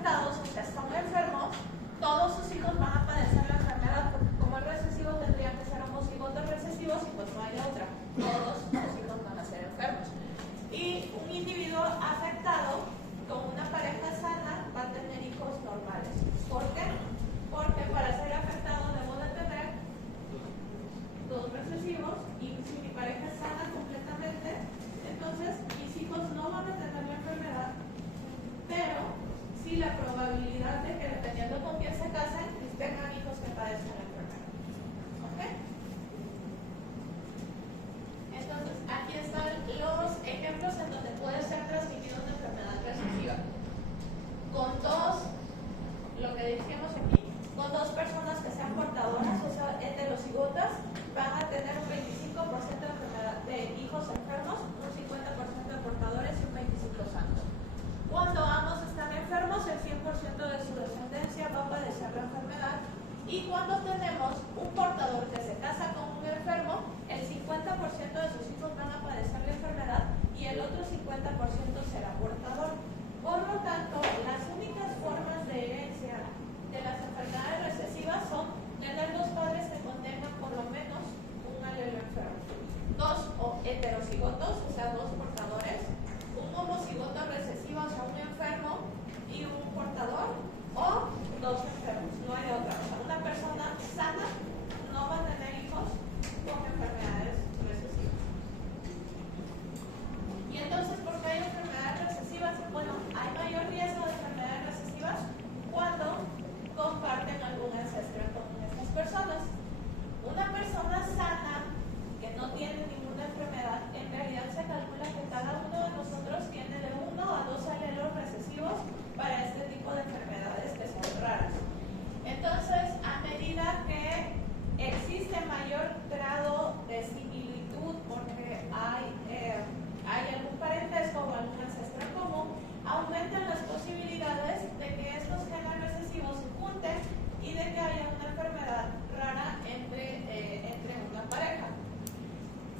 afectados, o sea, están enfermos, todos sus hijos van a padecer la enfermedad, porque como es recesivo tendrían que ser homocigotos recesivos y pues no hay otra. Todos sus hijos van a ser enfermos. Y un individuo afectado con una pareja sana va a tener hijos normales. ¿Por qué? Porque para ser afectado debo de tener dos recesivos y si mi pareja es sana completamente, entonces mis hijos no van a tener la enfermedad, pero sí la probabilidad de que dependiendo con quién se casen, tengan hijos que padezcan la enfermedad. ¿Ok? Entonces, aquí están los ejemplos en donde puede ser transmitida una enfermedad recesiva. Con dos, lo que dijimos aquí, con dos personas que sean portadoras, o sea, heterocigotas, van a tener un 25% de enfermedad de hijos enfermos, un 50% de portadores y un 25% sanos. Cuando ambos están enfermos, el 100% de su descendencia va a padecer la enfermedad. Y cuando tenemos un portador que se casa con un enfermo, el 50% de sus hijos van a padecer la enfermedad y el otro 50% será portador. Por lo tanto, las únicas formas de herencia de las enfermedades recesivas son tener dos padres que contengan por lo menos un alelo enfermo, dos heterocigotos, o sea, dos portadores, un homocigoto recesivo, o sea, un enfermo y un portador, o dos enfermos, no hay otra. O sea, una persona sana no va a tener hijos con enfermedades recesivas. Y entonces, ¿por qué hay enfermedades recesivas? Bueno, hay mayor riesgo de enfermedades recesivas cuando comparten algún ancestro con estas personas. Una persona sana que no tiene ninguna enfermedad, en realidad se calcula que cada uno de nosotros tiene de 1 a 2 alelos recesivos para este tipo de enfermedades que son raras. Entonces, a medida que existe mayor grado de similitud porque hay algún parentesco o algún ancestro en común, aumentan las posibilidades de que estos genes recesivos se junten y de que haya una enfermedad rara entre una pareja.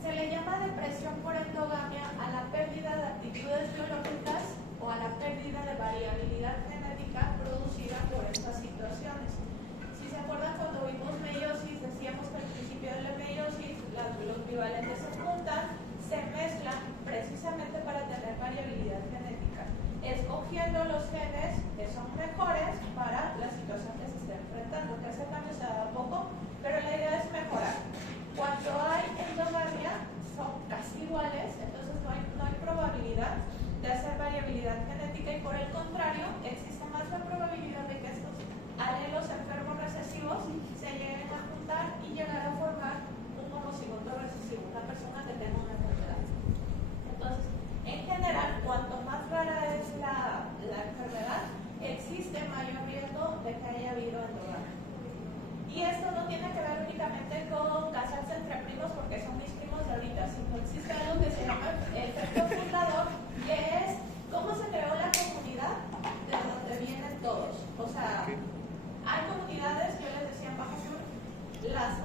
Se le llama depresión por endogamia a la pérdida de aptitudes biológicas o a la pérdida de variabilidad genética producida por estas situaciones. Si se acuerdan, cuando vimos meiosis, decíamos que al principio de la meiosis los bivalentes se juntan, se mezclan precisamente para tener variabilidad genética, escogiendo los genes que son mejores para la situación que se está enfrentando, que ese cambio se da poco, pero la idea es mejorar. Cuando hay endogamia son casi iguales, entonces no hay probabilidad de hacer variabilidad genética y por el contrario existe más la probabilidad de que estos alelos enfermos recesivos se lleguen a juntar y llegar a formar un homocigoto recesivo, una persona que tenga una enfermedad. Entonces, en general, cuanto más rara es la enfermedad, existe mayor riesgo de que haya habido endogamia. Y esto no tiene que ver únicamente con casarse entre primos porque son mis primos de ahorita, sino existe algo que se llama el efecto fundador, que es cómo se creó la comunidad de donde vienen todos. O sea, hay comunidades, yo les decía en Baja Sur, las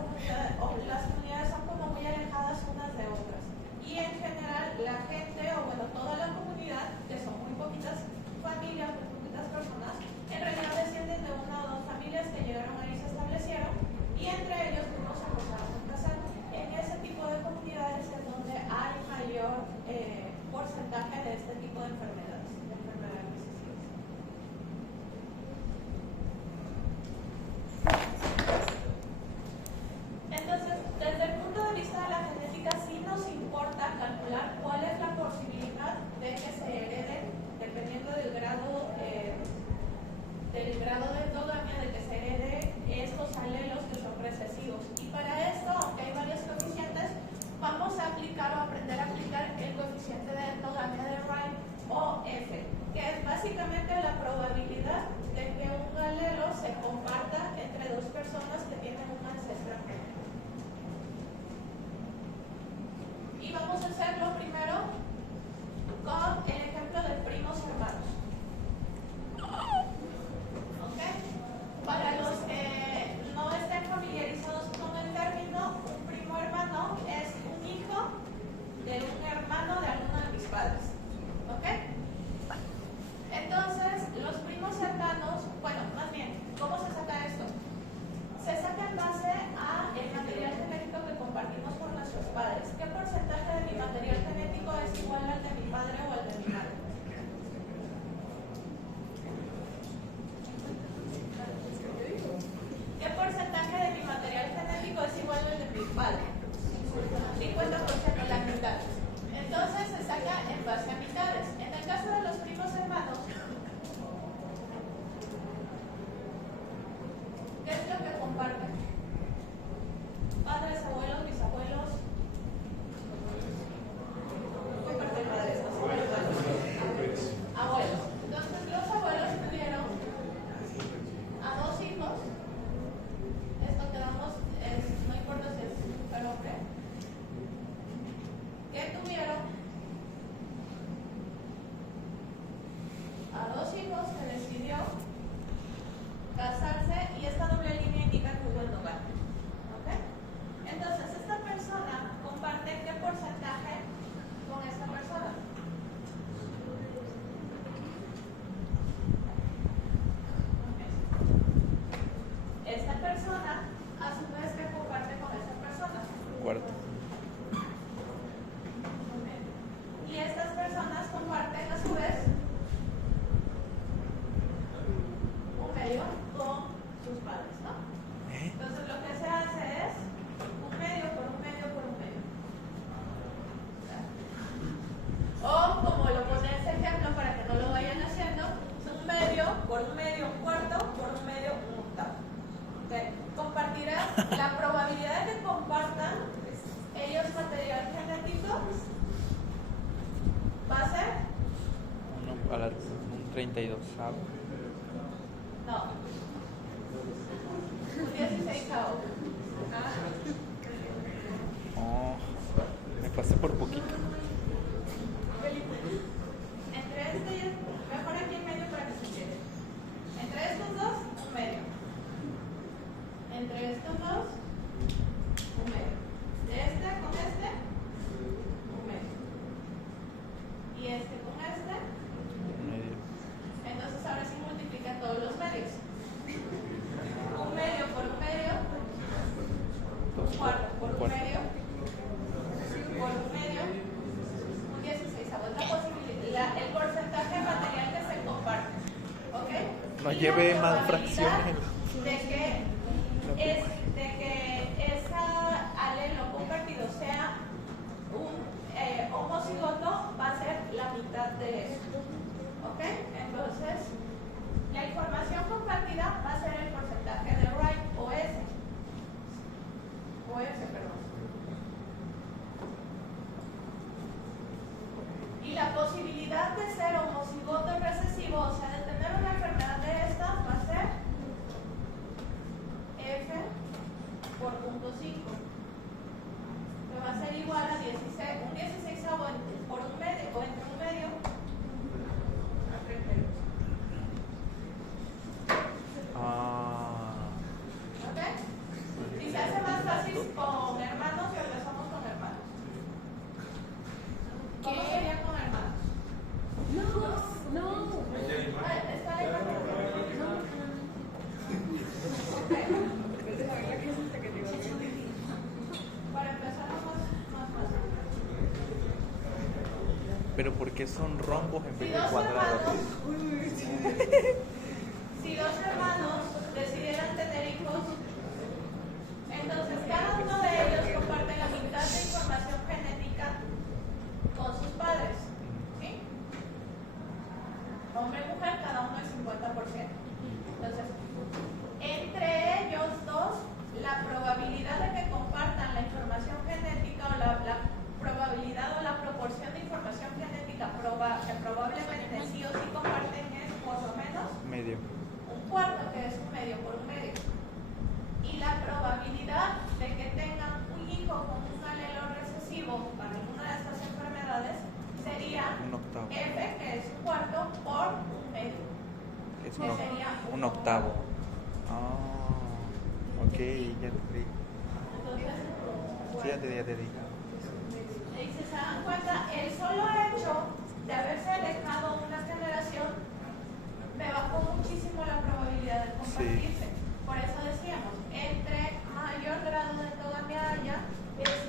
comunidades son como muy alejadas unas de otras. Y en general la gente, o bueno, toda la comunidad, que son muy poquitas familias, muy poquitas personas, en realidad descienden de una o dos familias que llegaron ahí y se establecieron, y entre ellos unos se empezaron a casar. En ese tipo de comunidades es donde hay mayor porcentaje de este tipo de enfermedades recesivas. Entonces, desde el punto de vista de la genética, sí nos importa calcular compartimos con nuestros padres, ¿qué porcentaje de mi material genético es igual al de mi padre o al de mi madre? ¿Qué porcentaje de mi material genético es igual al de mi padre? 50%, la mitad. Entonces se saca en base a mitades. En el caso de los primos hermanos, ¿qué es lo que comparten? Padres, abuelos, bisabuelos. Comparten padres, no sé, hermanos. Abuelos. Entonces los abuelos tuvieron a 2 hijos. Esto quedamos, no importa si es mujer o hombre. ¿Qué tuvieron? A 2 hijos que decidió casarse y esta doble línea indica que hubo el hogar. ¿Ok? Entonces, esta persona comparte ¿qué porcentaje con esta persona? Esta persona, a su vez, ¿qué comparte con esta persona? Cuarto. Y estas personas comparten a su vez un medio con sus padres, ¿no? Entonces lo que se hace es un medio por un medio por un medio. O como lo pone este ejemplo para que no lo vayan haciendo, un medio por un medio, un cuarto por un medio, un octavo. ¿Okay? Compartirás la probabilidad de que compartan ellos material genético. ¿Va a ser? Un 32. No. Un 16avo. Oh, me pasé por poquito. Entre este y este, mejor aquí en medio para que se entienda. Entre estos dos, un medio. Entre estos dos, un medio. De este con este, un medio. Y este con este. Medio. Entonces ahora sí multiplican todos los medios. Un medio por un medio. Un cuarto por un medio. Por un medio. Un 16avo. Es la posibilidad, el porcentaje material que se comparte. ¿Ok? No Y lleve la más probabilidad fracciones. de que esa alelo compartido sea un homocigoto va a ser la mitad de eso. ¿Ok? Entonces, la información compartida va a ser el porcentaje de Wright o S. O S, perdón. Y la posibilidad de ser homocigoto recesivo, o sea, de tener una enfermedad de estas, va a ser F por 0.5, que va a ser igual a 16, un 16avo por un medio, o entre un medio, a 32. ¿Ok? Si se hace más fácil con hermanos, regresamos con hermanos. ¿Cómo sería con hermanos? No. ¿Está la imagen? Ok. Para empezar más fácil. Pero ¿por qué son rombos en Si vez de dos cuadrados? hermanos decidieran tener hijos, entonces cada uno de ellos comparte la mitad de información genética con sus padres. ¿Sí? Hombre y mujer, cada uno el 50%. Entonces, entre ellos dos, la probabilidad de que compartan la información genética o la probabilidad o la proporción de información genética que probablemente sí o sí comparten es por lo menos Medio. un cuarto, que es un medio por un medio. Y la probabilidad de que tengan un hijo con un alelo recesivo para alguna de estas enfermedades sería Un octavo. F, que es un cuarto, por un medio. Es Que sería un octavo. Ah, ok, ya entendí. Entonces, Sí, ya te di. y si se dan cuenta, el solo hecho de haberse alejado una generación me bajó muchísimo la probabilidad de compartirse. Por eso decíamos, entre mayor grado de endogamia haya, es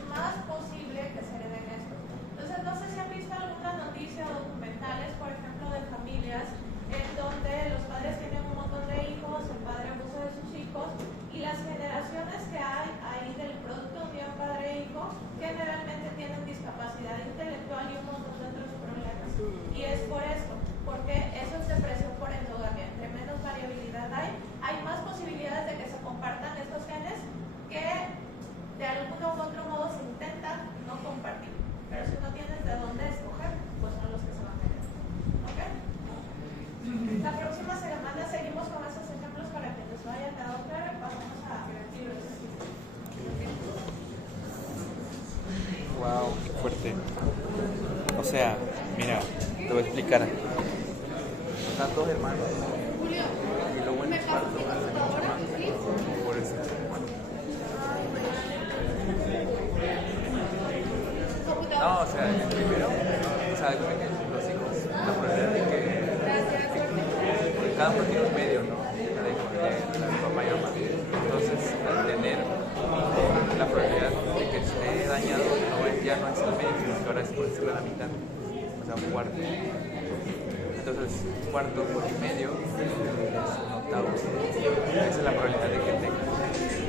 fuerte. O sea, mira, te voy a explicar. Están dos hermanos. Julio, Y luego en ¿me el pasas cuarto mi hacen un computadora? chamán. Sí. Por eso. Computadora. No, o sea, el primero, o sea, los hijos, la probabilidad de que porque cada uno tiene un medio, ¿no? La de papá y mamá. Entonces, al tener la probabilidad de que esté dañado, ya no es el medio, sino que ahora es por decirlo a la mitad, o sea, un cuarto. Entonces, un cuarto por el medio es un octavo. Esa es la probabilidad de que tenga.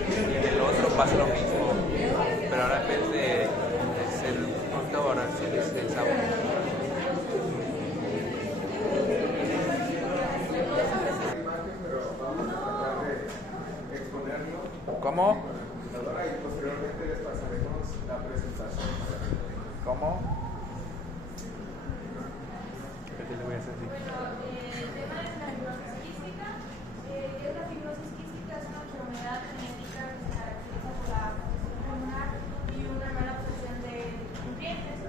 Y en el otro pasa lo mismo, pero ahora en vez de ser un octavo, ahora sí es el sábado. ¿Cómo? Y posteriormente les pasaremos la presentación. ¿Cómo? ¿Qué le voy a hacer así? El tema es la fibrosis quística. ¿Qué es la fibrosis quística? Es una enfermedad genética que se caracteriza por la afectación pulmonar y una mala absorción de nutrientes.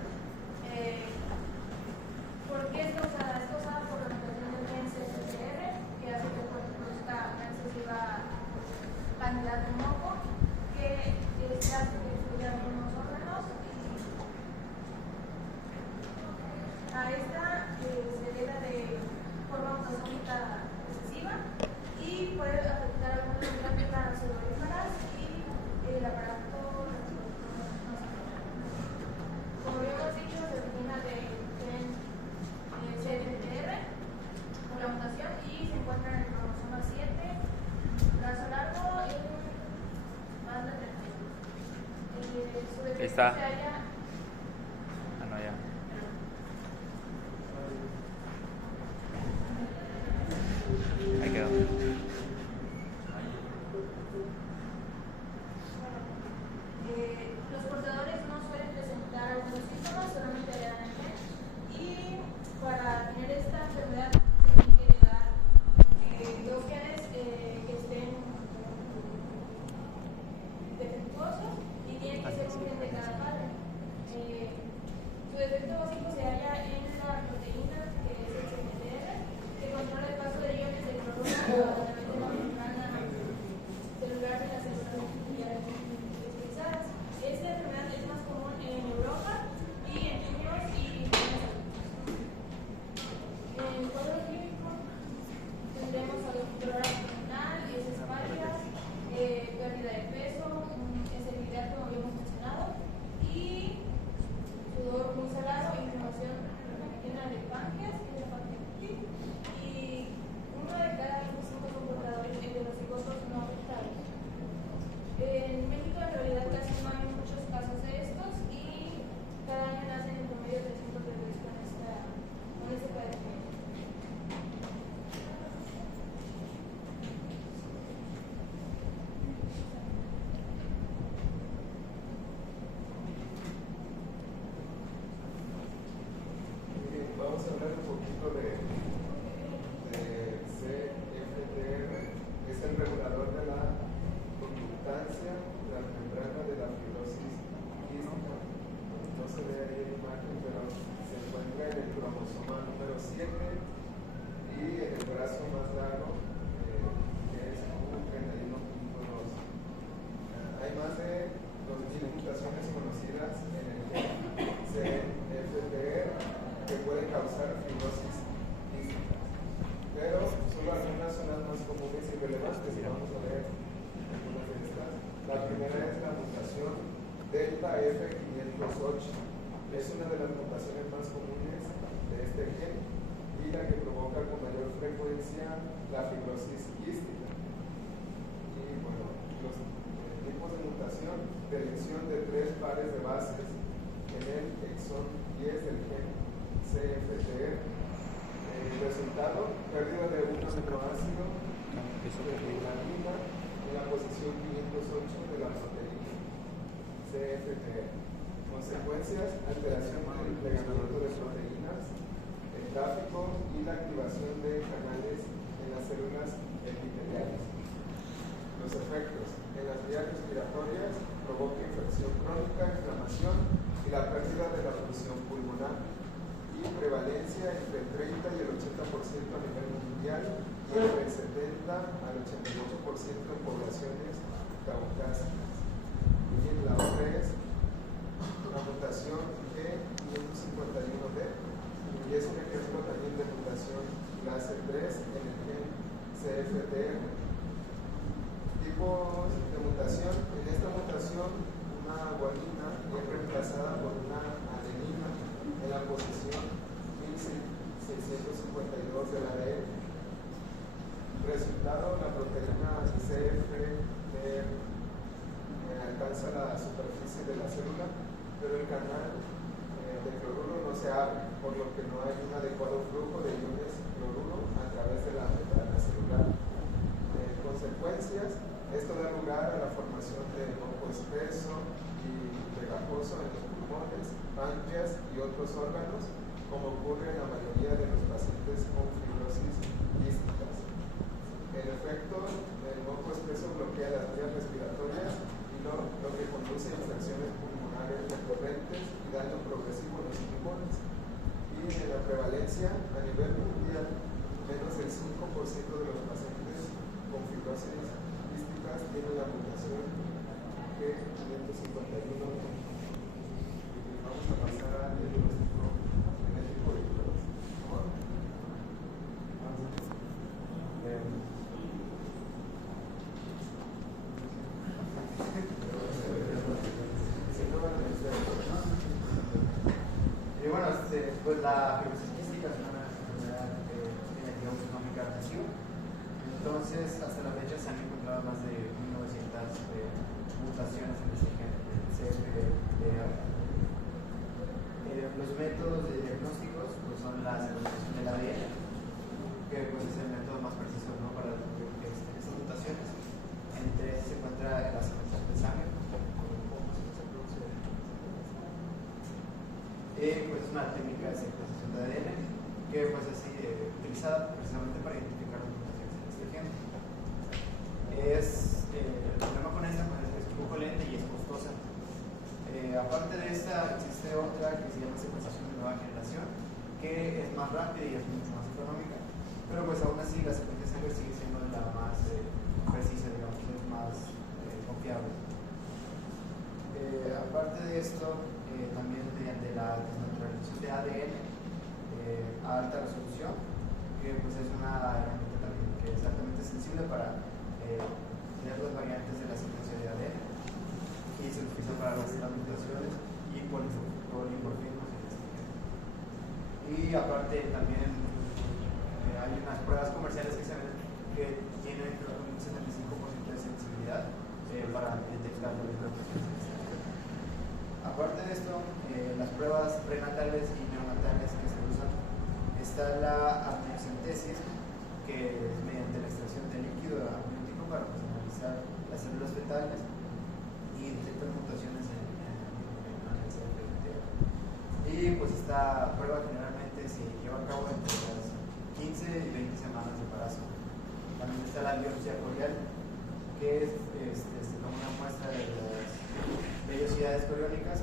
¿Por qué es causada? Es causada por la mutación del gen CFTR, que hace que el cuerpo produzca una excesiva cantidad de moco, que hace que destruya algunos órganos. A esta se hereda de forma autosómica recesiva y puede afectar algunas glándulas sudoríparas y el aparato reproductor. Como habíamos dicho, se origina del gen CFTR por la mutación y se encuentra en el cromosoma 7, brazo largo y banda 31. Su defecto Está. se halla. Ah, no, ya. Ahí quedó. Los portadores no suelen presentar algunos síntomas, solamente heredan el gen. Y para tener esta enfermedad tienen que heredar dos genes que estén defectuosos y tiene que ser un gen de cada padre. Su defecto básico se halla en la proteína que es el CFTR, que controla el paso de iones de cloruro a través de la membrana celular de las células especializadas. Esta enfermedad es más común en Europa y en niños y niñas adultos. En el cuadro clínico tendremos dolor abdominal, heces pálidas, pérdida de peso, esterilidad como habíamos mencionado, y sudor muy salado, inflamación en el páncreas y la pancreatitis, y uno de cada 25 son portadores de los cigotos no afectados. En México en realidad casi no hay muchos casos de estos y cada año nacen en promedio 300 bebés con este padecimiento. Vamos a hablar un poquito de CFTR. Es el regulador de la conductancia de la membrana de la fibrosis quística. No se ve ahí en la imagen, pero se encuentra en el cromosoma número 7 y en el brazo más largo, que es U31.2. Hay más de 2.000 mutaciones conocidas en el gen CFTR que pueden causar fibrosis quística, pero solo algunas son las más comunes y relevantes y vamos a ver algunas de estas. La primera es la mutación delta F508. Es una de las mutaciones más comunes de este gen y la que provoca con mayor frecuencia la fibrosis quística. Y bueno, los tipos de mutación: deleción de 3 pares de bases en el exón 10 del gen CFTR. El resultado: pérdida de un aminoácido de glutamina en la posición 508 de la proteína CFTR. Consecuencias: alteración del plegamiento de proteínas, el tráfico y la activación de canales en las células epiteliales. Los efectos: en las vías respiratorias provoca infección crónica, inflamación y la pérdida de la función pulmonar, y prevalencia entre el 30 y el 80% a nivel mundial y entre el 70 al 88% en poblaciones caucásicas. Y la otra es una mutación G551D, y es un ejemplo también de mutación clase 3 en el gen CFTR. Tipos de mutación: en esta mutación una guanina es reemplazada por una adenina en la posición 1652 del ADN. Resultado: la proteína CFTR alcanza la superficie de la célula, pero el canal de cloruro no se abre, por lo que no hay un adecuado flujo de iones cloruro a través de la membrana celular. Consecuencias: esto da lugar a la formación de moco espeso y pegajoso en los pulmones, páncreas y otros órganos, como ocurre en la mayoría de los pacientes con fibrosis quísticas. El efecto del moco espeso bloquea las vías respiratorias y lo que conduce a infecciones pulmonares recurrentes y daño progresivo en los pulmones. Y en la prevalencia a nivel mundial, menos del 5% de los pacientes con fibrosis quísticas tienen la mutación G551. Vamos a pasar al diagnóstico genético de fibrosis. Pues la fibrosis quística es una enfermedad que tiene, digamos, un nombre agresivo. Entonces, hasta la fecha se han encontrado más de 1900 mutaciones en este gen, en el CFTR. Los métodos de diagnósticos pues, son la secuenciación del ADN, que pues, es el método más preciso, ¿no?, para descubrir estas mutaciones. Entre se encuentra la secuenciación de sangre. Pues es una técnica de secuenciación de ADN que pues es utilizada precisamente para identificar las mutaciones en este gen. El problema con esta pues, es un poco lenta y es costosa. Aparte de esta existe otra que se llama secuenciación de nueva generación, que es más rápida y es mucho más económica, pero pues aún así la secuencia de sangre sigue siendo la más precisa, digamos, es más confiable. Aparte de esto, también mediante la desnaturalización de ADN a alta resolución, que pues es una herramienta también que es altamente sensible para leer las variantes de la secuencia de ADN y se utiliza para las mutaciones y polimorfismos en este gen. Y aparte también hay unas pruebas comerciales que se ven que tienen un 75% de sensibilidad para detectar las mutaciones. Aparte de esto, las pruebas prenatales y neonatales que se usan, está la amniocentesis, que es mediante la extracción de líquido amniótico para analizar las células fetales y detectar mutaciones en el CFTR. Y pues esta prueba generalmente se lleva a cabo entre las 15 y 20 semanas de embarazo. También está la biopsia corial, que es como una muestra de las vellosidades coriónicas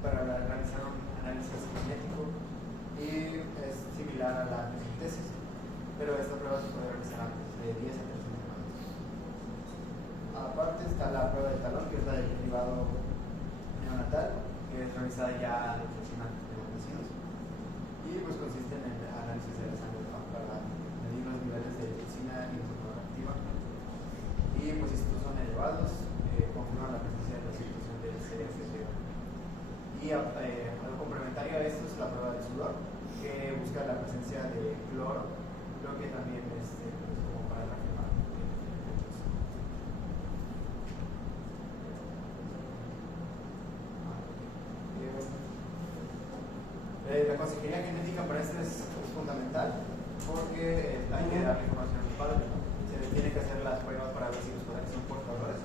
para realizar un análisis genético y es similar a la amniocentesis, pero esta prueba se puede realizar antes de 10 a 13 semanas. Aparte está la prueba de talón, que es la del cribado neonatal, que es realizada ya en los vecinos y pues consiste en el análisis de la sangre para medir los niveles de toxina inmunoactiva y pues si estos son elevados confirman la presencia de la situación del CFTR. Y algo complementario a esto es la prueba de sudor, que busca la presencia de cloro, lo que también es como para reafirmar. La consejería genética para esto es fundamental porque hay que darle información a los padres, ¿no? Se les tiene que hacer las pruebas para ver si los padres son portadores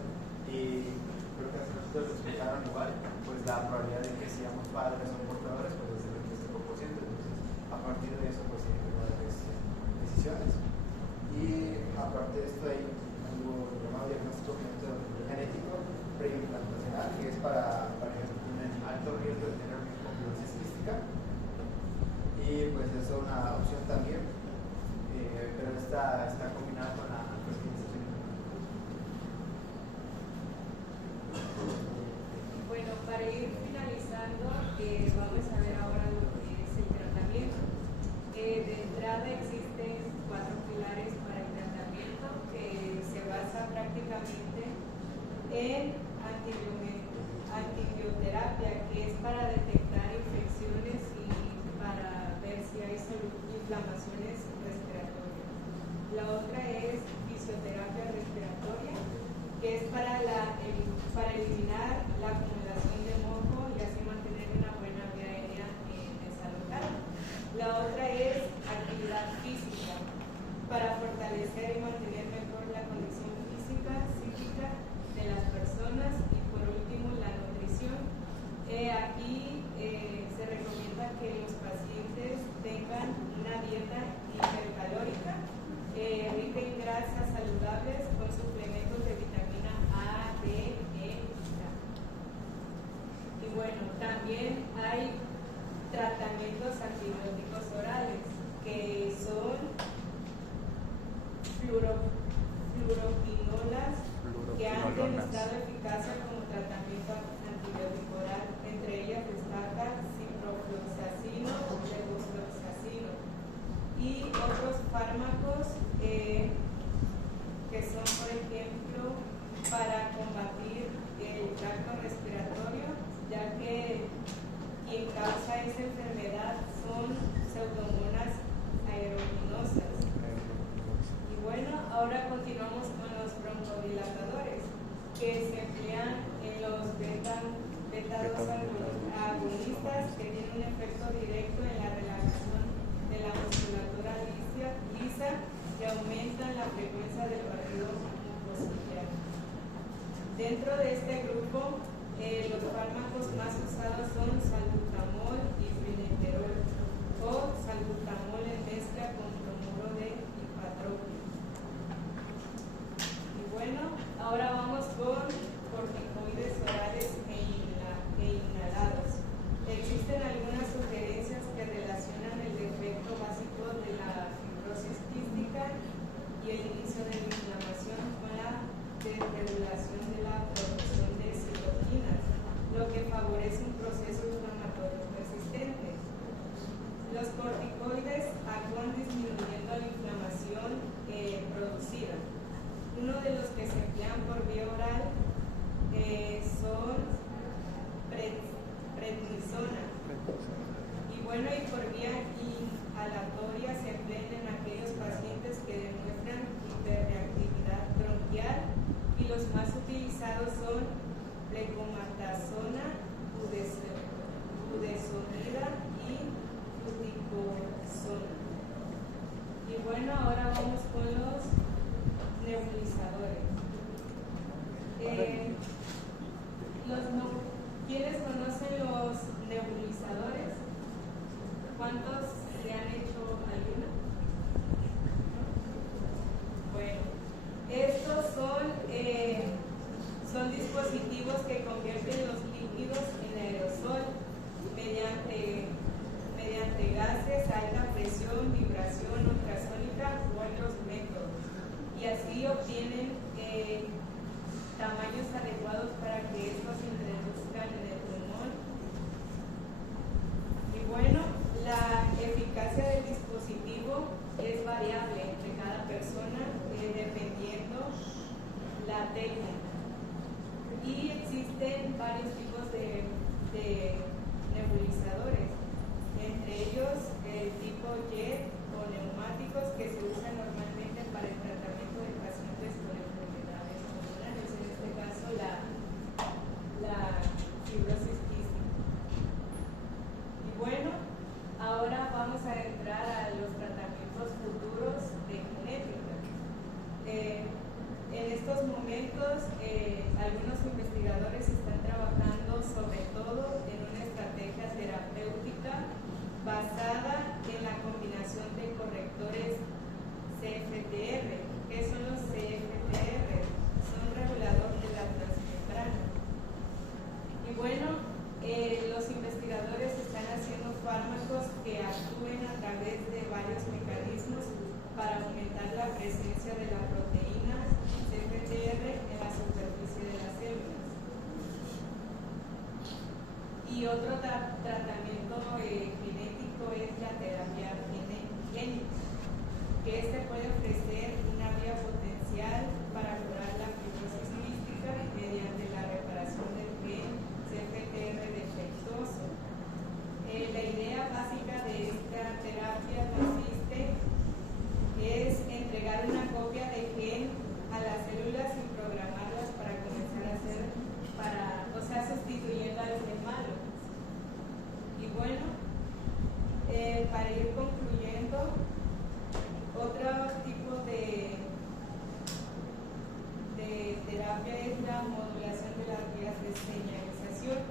y creo que nosotros explicaron igual, pues la probabilidad de que seamos padres o portadores pues es del 25%, entonces a partir de eso pues tienen que tomar decisiones. Y aparte de esto hay algo llamado diagnóstico genético preimplantacional, que es para parejas que tienen alto riesgo que vamos a ver ahora lo que es el tratamiento. De entrada existen 4 pilares para el tratamiento que se basa prácticamente en antibioterapia, que es para detectar infecciones y para ver si hay inflamaciones respiratorias. La otra es fisioterapia respiratoria, que es para eliminar la acumulación de moco y así mantener una buena vía aérea en esa local. La otra es actividad física, para fortalecer y mantener mejor la condición física, psíquica de las personas. Y por último, la nutrición. Aquí se recomienda que los pacientes tengan una dieta hipercalórica, rica en grasas saludables con suplementos de vitamina A, D, E y K. Y bueno, también hay tratamientos antibióticos orales, que son fluoroquinolas, que han demostrado eficacia como tratamiento antibiótico oral. Entre ellas destaca ciprofloxacino o levofloxacino y otros fármacos que son, por ejemplo, para combatir el tracto respiratorio, ya que quien causa esa enfermedad son pseudomonas aeruginosas. Y bueno, ahora continuamos con los broncodilatadores, que se emplean en los beta-2 agonistas, que tienen un efecto directo en la relajación de la musculatura lisa y aumentan la frecuencia del barrido mucociliar. Dentro de este grupo, los fármacos más usados son salbutamol y fluineterol, o salbutamol en mezcla con bromuro de ipatropio. Y bueno, ahora vamos con corticoides orales e inhalados. Existen algunas sugerencias que relacionan el defecto básico de la fibrosis quística y el inicio de la inflamación con la desregulación de la producción de citoquinas, lo que favorece un proceso inflamatorio persistente. Los corticoides actúan disminuyendo la inflamación producida. Uno de los que se emplean por vía oral son prednisona. Y bueno, y por vía inhalatoria se emplean en aquellos pacientes que demuestran hiperreactividad bronquial, y los más utilizados son flecomatasona, budesonida y fluticasona. Y bueno, ahora vamos con los nebulizadores. ¿Quiénes conocen los nebulizadores? ¿Cuántos se han hecho alguna? Bueno, estos son dispositivos que convierten los líquidos en aerosol mediante gases a alta presión, vibración ultrasónica u otros métodos, y así obtienen tamaños adecuados para que estos se introduzcan en el pulmón. Y bueno, la eficacia del dispositivo es variable entre cada persona dependiendo la técnica. Y existen varios tipos de nebulizadores, entre ellos el tipo jet o neumáticos, que se usan normalmente para el tratamiento de pacientes con enfermedades pulmonares, en este caso la fibrosis quística. Y bueno, ahora vamos a entrar a los tratamientos futuros de genética. En estos momentos, algunos investigadores están trabajando sobre todo en una estrategia terapéutica basada en la combinación de correctores CFTR. ¿Qué son los CFTR? Son reguladores de la transmembrana. Y bueno, los investigadores están haciendo fármacos que actúen a través de varios mecanismos para aumentar la presencia de la proteína CFTR en la superficie de las células. Y Y otro tratamiento genético es la terapia génica, que este puede ofrecer una vía potencial para curar la fibrosis quística mediante la reparación del gen CFTR defectuoso. La idea básica de esta terapia consiste es entregar una copia de gen a las células y programarlas para comenzar a hacer, sustituyendo al gen malo. Y bueno, para ir concluyendo, otro tipo de terapia es la modulación de las vías de señalización.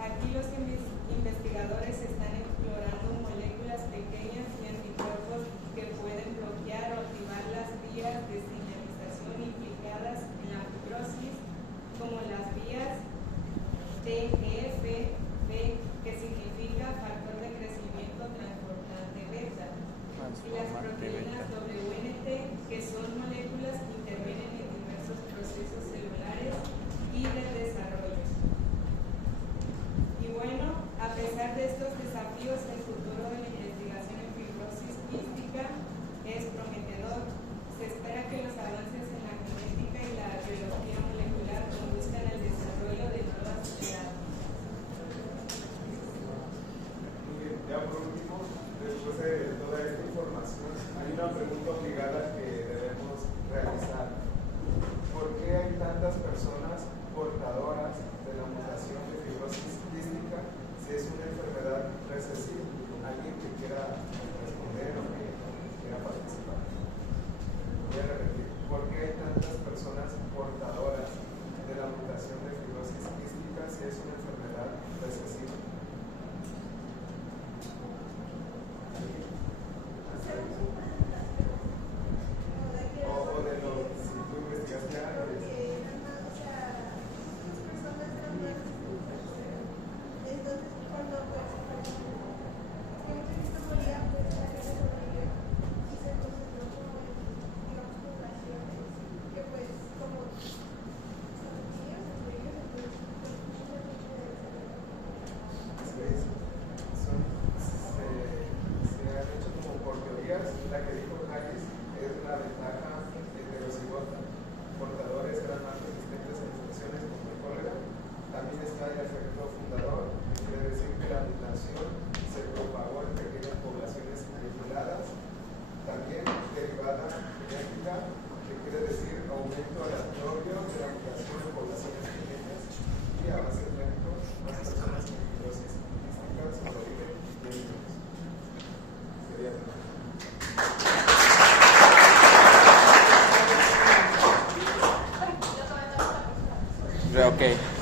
Aquí los investigadores están explorando moléculas pequeñas y anticuerpos que pueden bloquear o activar las vías de señalización implicadas en la fibrosis, como las vías TGF, que significa factor de crecimiento transportante beta, y las proteínas WNT, que son moléculas que intervienen en diversos procesos celulares y de desarrollo. Y bueno, a pesar de estos desafíos, el futuro de la investigación en fibrosis quística es prometedor. Se espera que los avances en la genética y la biología molecular conduzcan al desarrollo de nuevas terapias. Muy bien, ya por último, después de toda esta información, hay una pregunta obligada que debemos realizar. ¿Por qué hay tantas personas portadoras de la mutación de fibrosis quística si es una enfermedad recesiva? ¿Alguien que quiera responder o que quiera participar? Voy a repetir. ¿Por qué hay tantas personas portadoras de la mutación de fibrosis quística si es una enfermedad recesiva? O de los, si tú investigaste antes. Se han hecho como por teorías. La que dijo Hayes es la ventaja heterocigota. Portadores eran más resistentes a infecciones como el cólera. También está el efecto fundador, que quiere decir que la mutación se propagó en pequeñas poblaciones aisladas. También derivada genética, que quiere decir aumento aleatorio de la mutación en poblaciones pequeñas. Y a base clínico, las personas con fibrosis quística sobreviven de niños. Sería todo. Ok.